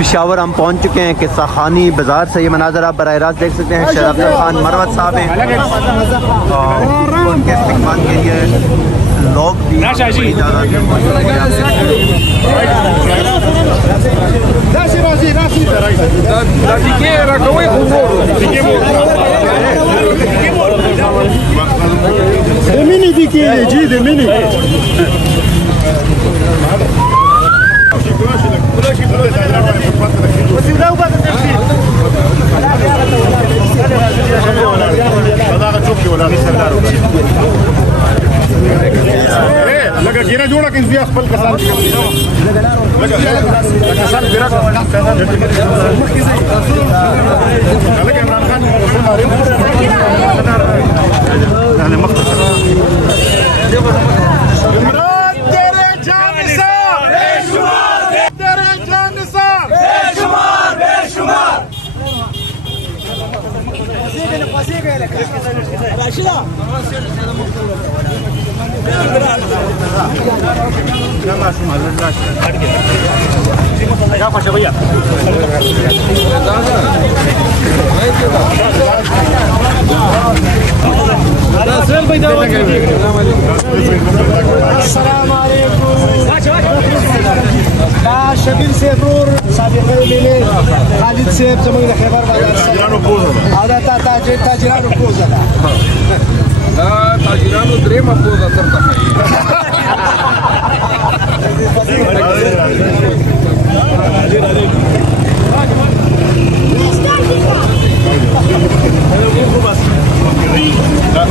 पेशावर हम पहुंच चुके हैं किस्सा खानी बाजार से। ये मनाजर आप बराह रास्त देख सकते हैं। शेर अफजल खान मरवत साहब हैं और उनके इस्तेमाल के लिए लोग भी لقى جينا جونا كان فيها خبل كسان لقى كسان بيرك لقى عمران خان يعني مختصر عمران درجة نساء بشمار درجة نساء بشمار بشمار راشدة السلام عليكم. شبيب سيبرور صادق الميلي خالد سيب زميل خبر هذا تاجران وكوزة لا تاجران ودريمة كوزة ترتاح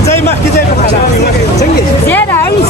زي ما احكي زي ما زيادة عيش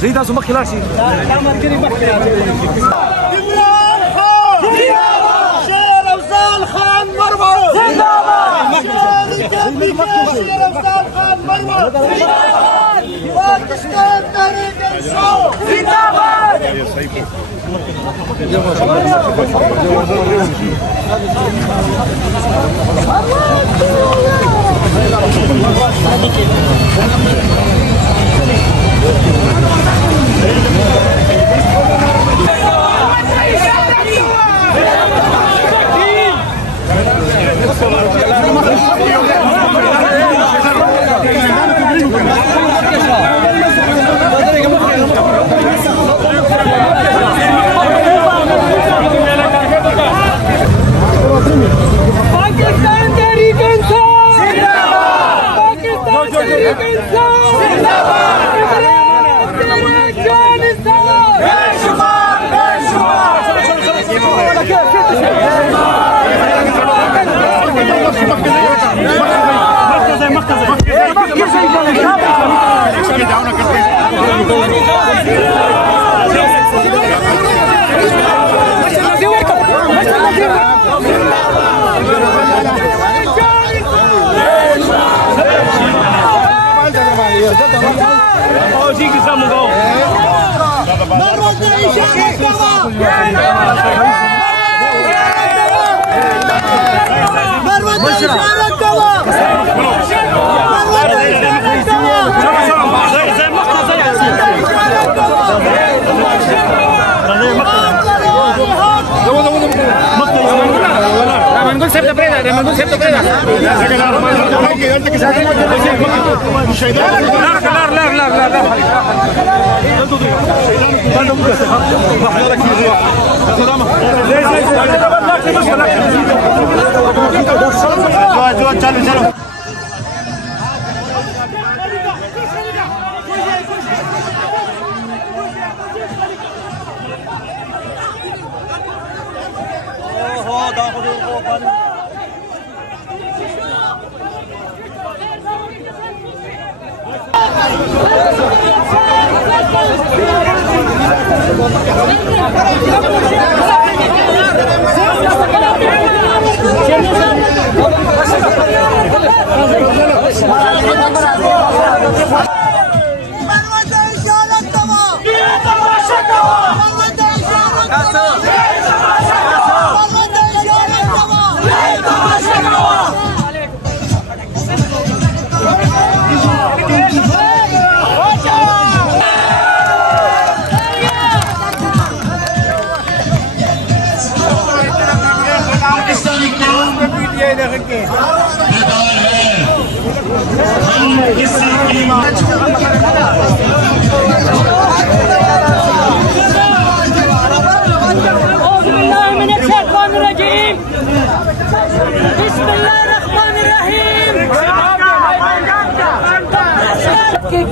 زي ده سمك خلاصي شير أفضل خان مرمر زنداباد شير أفضل خان مرمر زنداباد باكستان تحريك الانصاف زنداباد पाकिस्तान तहरीक इंसाफ चलो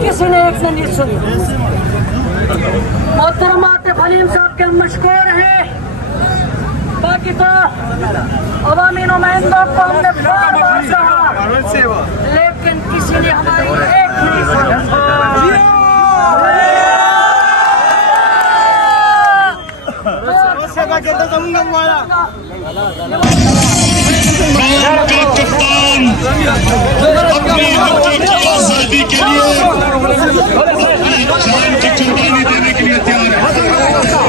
किसी ने एक से नहीं सुनी। मोहतरम आतिफ हलीम साहब के मशकूर हैं, बाकी तो अवामी नुमाइंदों को हमने बार बार कहा, लेकिन किसी ने हमारी एक नहीं सुनी। कप्तान अपने हक़ की आज़ादी के लिए जान की कुर्बानी देने के लिए तैयार है।